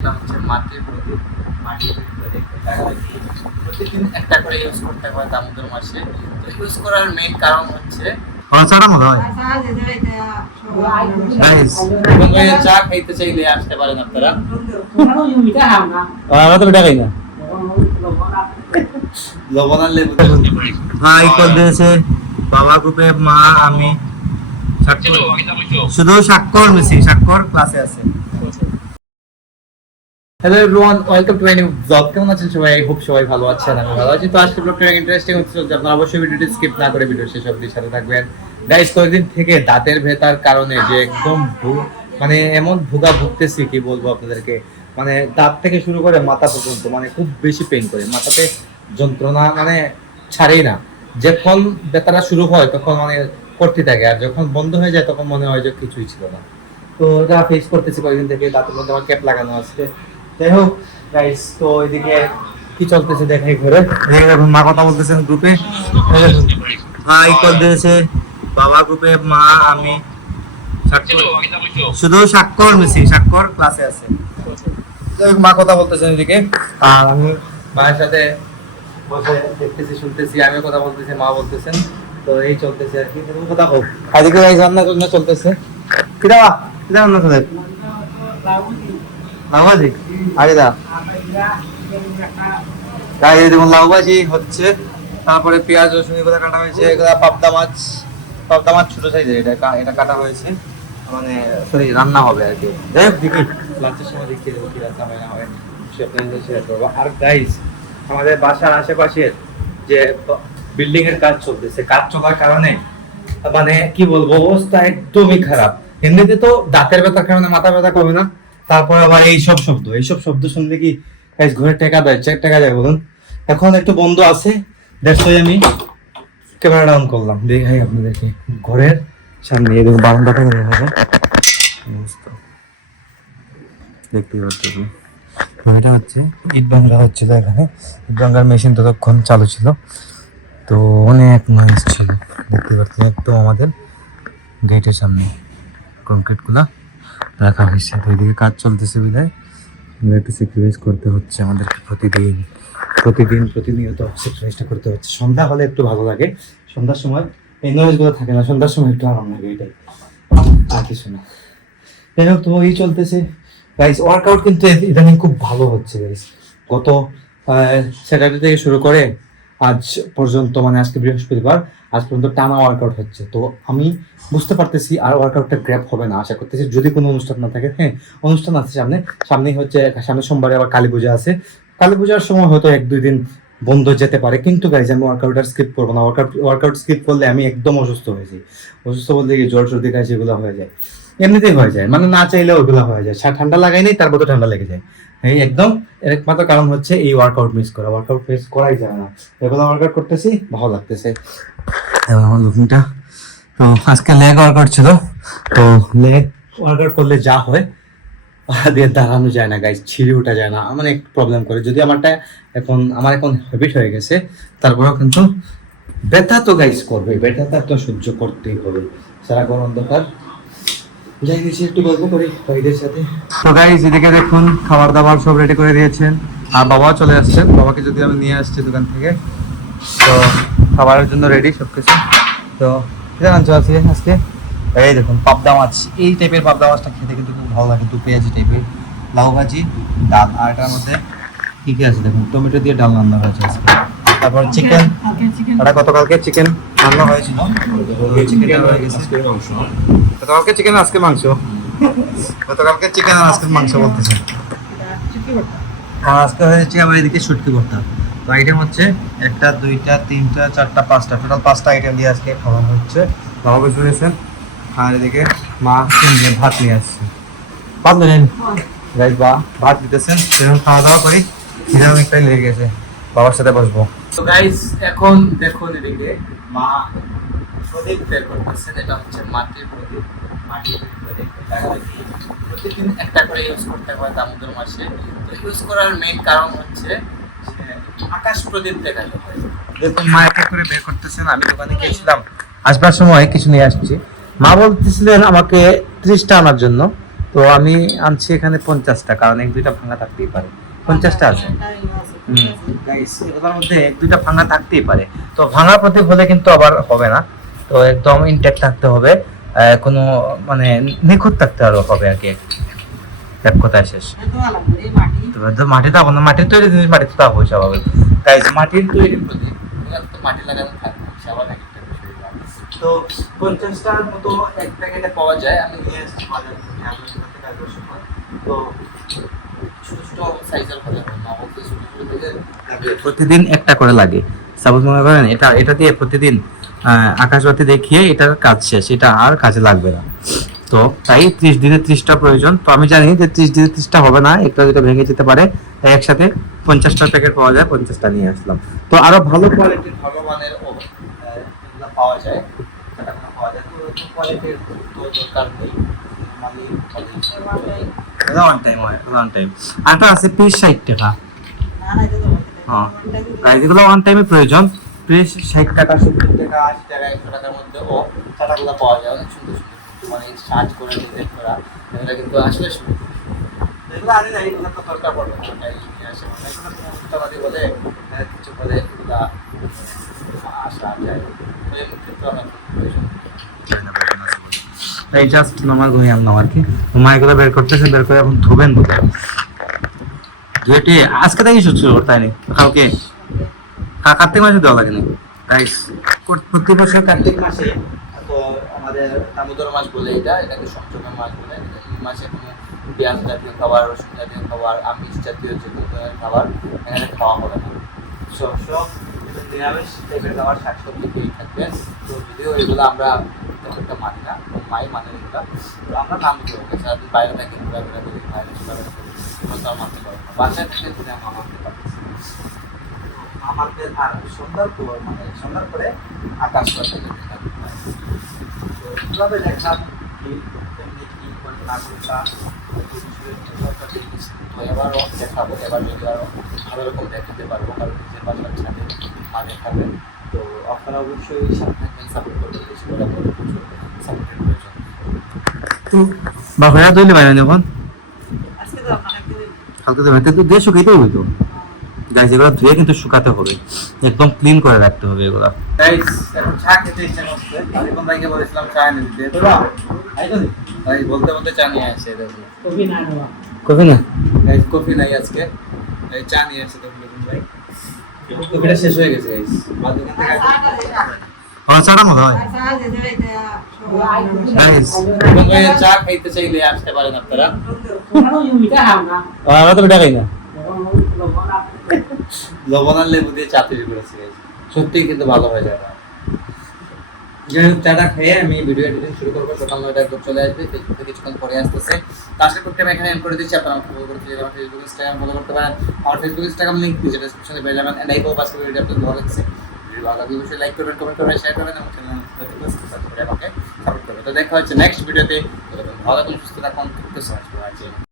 এটা হচ্ছে প্রদীপ মাটির প্রতিদিন একটা করে ইউজ করতে হয় দামোদর মাসে। তো ইউজ করার মেইন কারণ হচ্ছে হয়। Guys, এবং এই চা খাইতে চাইলে আসতে পারেন আপনারা। আমরা তো এটা খাই না। লবণ আর লেবু ভাই কল দিয়েছে। বাবা গ্রুপে মা আমি। শুধু স্বাক্ষর মিসি স্বাক্ষর ক্লাসে আছে। Hello everyone welcome to new blog কেমন আছেন সবাই? আই হোপ সবাই ভালো আছেন, আমি ভালো আছি। তো আজকে ব্লগটা ইন্টারেস্টিং হচ্ছে আপনারা অবশ্যই ভিডিওটি স্কিপ না করে ভিডিও শেষ অবধি সাথে থাকবেন। গাইস কয়েকদিন থেকে দাঁতের ভেতার কারণে যে একদম মানে এমন ভুগা ভুগতেছি, কি বলব আপনাদেরকে? মানে দাঁত থেকে শুরু করে মাথা পর্যন্ত মানে খুব বেশি পেইন করে। মাথাতে যন্ত্রণা মানে ছাড়েই না। যখন ব্যথাটা শুরু হয়, তখন মানে করতে থাকে, আর যখন বন্ধ হয়ে যায়, তখন মনে হয় যে কিছুই ছিল না। তো এটা ফেস করতেছি, কয়েকদিন থেকে দাঁতের মধ্যে আমার ক্যাপ লাগানো আছে। যাই হোক গাইস তো এদিকে কি চলতেছে দেখাই ঘরে? এই দেখুন মা কথা বলতেছেন গ্রুপে ভাই কল দিয়েছে, বাবা গ্রুপে মা, আমি শুধু স্বাক্ষর মিসি স্বাক্ষর ক্লাসে আছে। মা কথা বলতেছেন এদিকে। আর আমি মায়ের সাথে বসে দেখতেছি, শুনতেছি আমি কথা বলতেছি, মা বলতেছেন। তো এই চলতেছে আর কি। কথা হোক আজকে রান্না চলতেছে। কিরা কিরা রান্না চলে হচ্ছে। তারপরে পেঁয়াজ, রসুন, এগুলো কাটা হয়েছে। এগুলো পাবদা মাছ পাবদা মাছ সাইজের এটা এটা কাটা হয়েছে। মানে সরি রান্না হবে আর কি। যাই হোক, দেখি। লাঞ্চের সময় দেখতে দেবো, কি রান্না হয় না হয়। সে শেয়ার করব। আর গাইস আমাদের বাসার আশেপাশে যে বিল্ডিং এর কাজ চলতেছে, কাজ চলার কারণে মানে কি বলব, অবস্থা একদমই খারাপ। এমনিতে তো দাঁতের ব্যথার কারণে মাথা ব্যথা কমে না। তারপর আবার এই সব শব্দ, এইসব শব্দ শুনলে কি গাইস ঘরে টাকা দেয় চেক টাকা দেয় বলুন। এখন একটু বন্ধ আছে দ্যাটস আমি ক্যামেরা ডাউন করলাম। দেখাই আপনাদেরকে, ঘরের সামনে, এই দেখুন, বারান্দাটা যায় অবস্থা দেখতেই পাচ্ছি এটা হচ্ছে ইট ভাঙ্গা হচ্ছিল এখানে। ইট ভাঙ্গার মেশিন ততক্ষণ চালু ছিল। তো অনেক নয়েজ ছিল। দেখতে পাচ্ছি একদম আমাদের গেটের সামনে। কংক্রিটগুলা রাখা হয়েছে। তো এদিকে কাজ চলতেছে বিধায়। আমরা একটু স্যাক্রিফাইস করতে হচ্ছে আমাদেরকে প্রতিদিন। প্রতিদিন প্রতিনিয়ত স্যাক্রিফাইসটা করতে হচ্ছে। সন্ধ্যা হলে একটু ভালো লাগে। সন্ধ্যার সময় এই নয়েজগুলো থাকে না, সন্ধ্যার সময় একটু আরাম লাগে এটাই। আর কিছু না। যাই হোক তোমার এই চলতেছে। গাইস ওয়ার্কআউট কিন্তু ইদানিং খুব ভালো হচ্ছে গাইস গত স্যাটারডে থেকে শুরু করে আজ পর্যন্ত মানে আজকে বৃহস্পতিবার, আজ পর্যন্ত টানা ওয়ার্কআউট হচ্ছে। তো আমি বুঝতে পারতেছি আর ওয়ার্কআউটটা গ্র্যাপ হবে না। আশা করতেছি যদি কোনো অনুষ্ঠান না থাকে হ্যাঁ অনুষ্ঠান আছে সামনে। সামনেই হচ্ছে, সামনে সোমবারে আবার কালী পূজা আছে। কালী পূজার সময় হয়তো এক দুই দিন বন্ধ যেতে পারে। কিন্তু গাইজ আমি ওয়ার্কআউট আর স্কিপ করব না। ওয়ার্কআউট ওয়ার্কআউট স্কিপ করলে আমি একদম অসুস্থ হয়ে যাই অসুস্থ বলতে কি জ্বর সর্দি কাশি এগুলো হয়ে যায়। এমনিতেই হয়ে যায়। মানে না চাইলে ওগুলো হয়ে যায়। ঠান্ডা লাগাই নেই তারপর তো ঠান্ডা লেগে যায়। এই একদম এর একমাত্র কারণ হচ্ছে এই ওয়ার্কআউট মিস করা। ওয়ার্কআউট মিস করাই যায় না। এগুলো ওয়ার্কআউট করতেছি, ভালো লাগতেছে। এবং আমার লুকিংটা তো আজকে লেগ ওয়ার্কআউট ছিল। তো লেগ ওয়ার্কআউট করলে যা হয় দিয়ে দাঁড়ানো যায় না গাইজ ছিঁড়ে ওঠা যায় না। আমার একটু প্রবলেম করে। যদি আমারটা এখন, আমার এখন হ্যাবিট হয়ে গেছে, তারপরেও কিন্তু ব্যথা তো গাইজ করবে ব্যথাটা তো সহ্য করতেই হবে। সারাক্ষণ অন্ধকার। একটু করি ভাইদের সাথে। তো গাইজ এদিকে দেখুন খাবার দাবার সব রেডি করে দিয়েছেন। আর বাবাও চলে আসছেন বাবাকে যদি আমি নিয়ে আসছি দোকান থেকে, তো খাবারের জন্য রেডি সব কিছু তো কি আনছো আজকে? আজকে? এই দেখুন, পাবদা মাছ। এই টাইপের পাবদা মাছটা খেতে কিন্তু খুব ভালো লাগে, দু পেঁয়াজি টাইপের লাউ ভাজি, ডাল, আর এটার মধ্যে কি কি আছে দেখুন? টমেটো দিয়ে ডাল রান্না হয়েছে আজকে। তারপর চিকেন এটা গতকালকে চিকেন রান্না হয়েছিল। চিকেন গতকালকে চিকেন আজকে মাংস। গতকালকে চিকেন আর আজকে মাংস বলতেছে। আর আজকে হয়েছে আমার এদিকে শুটকি ভর্তা। তো আইটেম হচ্ছে একটা দুইটা তিনটা চারটা পাঁচটা। টোটাল পাঁচটা আইটেম দিয়ে আজকে খাওয়ানো হচ্ছে। বাবা বসে রয়েছেন আর এদিকে মা তিনজন ভাত নিয়ে আসছে। ভাত নেন গাইজ বা ভাত দিতেছেন। সেরকম খাওয়া দাওয়া করি। খিদে অনেকটাই লেগে গেছে। বাবার সাথে বসবো। তো গাইস এখন দেখুন এদিকে মা প্রদীপ বের করতেছেন এটা হচ্ছে মাটির প্রদীপ। মাটির প্রদীপ দেখা প্রতিদিন একটা করে ইউজ করতে হয় দামোদর মাসে। তো ইউজ করার মেইন কারণ হচ্ছে আকাশ প্রদীপ দেখাতে হয়। যেহেতু মা এক এক করে বের করতেছেন আমি দোকানে গিয়েছিলাম। আসবার সময় কিছু নিয়ে আসছি। মা বলতেছিলেন আমাকে ত্রিশটা আনার জন্য। তো আমি আনছি এখানে পঞ্চাশটা কারণ এক দুইটা ভাঙা থাকতেই পারে। পঞ্চাশটা আছে। এগুলোর মধ্যে দুইটা ভাঙা থাকতেই পারে। তো ভাঙা প্রতীক হলে কিন্তু আবার হবে না। তো একদম ইনটেক্ট থাকতে হবে। কোনো মানে নিখুঁত থাকতে আরও হবে আর কি। এক কথায় শেষ। মাটি তো না মাটির তৈরি জিনিস, মাটিতে তো হবে স্বাভাবিক। গাইস মাটির তৈরি মাটি লাগানো। তো পঞ্চাশটার মতো এক প্যাকেটে পাওয়া যায়। আমি নিয়ে এসেছি বাজার থেকে। তো প্রতিদিন একটা করে লাগে। সাপোজ মনে করেন, এটা এটা দিয়ে প্রতিদিন আকাশবাতি দেখিয়ে এটার কাজ শেষ, এটা আর কাজে লাগবে না। তো তাই ত্রিশ দিনে ত্রিশটা প্রয়োজন। তো আমি জানি যে ত্রিশ দিনে ত্রিশটা হবে না, একটা দুটো ভেঙে যেতে পারে। তাই একসাথে পঞ্চাশটা প্যাকেট পাওয়া যায়, পঞ্চাশটা নিয়ে আসলাম। তো আরও ভালো কোয়ালিটির ভালো মানের পাওয়া যায় পাওয়া যায় তো কোয়ালিটির তো দরকার নেই। ওয়ান টাইম হয় ওয়ান টাইম আরটা আছে পিস ষাট টাকা। হ্যাঁ। গাইজ এগুলো ওয়ান প্রয়োজন। পিস ষাট টাকা, সত্তর টাকার মধ্যে ও চাটাগুলো পাওয়া যায়। অনেক সুন্দর সুন্দর মানে সার্চ করে ডিজাইন করা। কিন্তু আসলে এগুলো আনি এগুলো তো দরকার পড়বে না। মানে বলে কিছু বলে, এগুলো আসা এই জাস্ট নর্মাল ঘুমিয়ে আনলাম আর কি। মা এগুলো বের করতেছে, বের করে এখন ধোবেন ধুয়েটি, আজকে থেকেই শুরু করতে হয়নি কালকে? কার্তিক মাসে দেওয়া লাগে না তাই প্রতি বছর কার্তিক মাসে, তো আমাদের দামোদর মাস বলে এটা, এটাকে সংযমের মাস বলে। মাসে কোনো পেঁয়াজ জাতীয় খাবার, রসুন জাতীয় খাবার, আমিষ জাতীয় যে খাবার এখানে খাওয়া হবে না। সব সব নিরামিষ টাইপের খাবার শাকসবজি খেয়েই থাকবে তো যদিও এগুলো আমরা তেমন একটা মানি না মাই মানে তো আমরা নাম দিতে হবে সারাদিন বাইরে থাকি ঘোরাফেরা করি বাইরে মানতে পারব না বাসায় ঘুরে মানতে পারতেছি আমাদের আর সন্ধ্যার পর মানে সন্ধ্যার পরে আকাশ পাতালে দেখা তো কীভাবে দেখা তো এবারও এবার আরও এরকম দেখাতে পারব, কারণ তো আপনারা অবশ্যই আপনাদের প্রচুর সাপোর্টের প্রয়োজন তো বাবারা দইলে বাইরে যখন কালকে তো ভাতে তো দিয়ে শুকাইতেই হইতো গাইস এগুলো ধুয়ে কিন্তু শুকাতে হবে। একদম ক্লিন করে রাখতে হবে এগুলো। গাইস এখন চা খেতে ইচ্ছে করছে। এখন ভাইকে বলেছিলাম চা এনে দিতে। তো ভাই বলতে বলতে চা নিয়ে আসছে দেখো কফি না গাইস কফি নাই আজকে। এই চা নিয়ে আসছে তো ভাই। কফিটা শেষ হয়ে গেছে গাইস বা দোকান থেকে চাটা মনে হয়। গাইস এবং ভাই চা খাইতে চাইলে আসতে পারেন আপনারা। আমরা তো এটা খাই না। লবণ আর লেবু দিয়ে চা তৈরি করেছি সত্যিই কিন্তু ভালো হয়ে যাবে যাই হোক চাটা খেয়ে আমি ভিডিও এডিটিং শুরু করব। সকাল নয়টা একদম চলে আসবে। ফেসবুক কিছুক্ষণ পরে আসতেছে। করতে আমি এখানে এন্ড করে দিচ্ছি। আপনারা ফলো করতে চাইলে আমার ফেসবুক ইনস্টাগ্রাম ফলো করতে পারেন। আমার ফেসবুক ইনস্টাগ্রাম লিঙ্ক নিচে ডেসক্রিপশনে পেয়ে যাবেন। এন্ড এই হোপ আজকে ভিডিও আপনাদের ভালো লাগছে। ভিডিও ভালো অবশ্যই লাইক করবেন কমেন্ট করবেন শেয়ার করবেন, এবং চ্যানেল আমাকে সাপোর্ট করবেন। তো দেখা হচ্ছে নেক্সট ভিডিওতে ভালো থাকুন, সুস্থ থাকুন। Thank you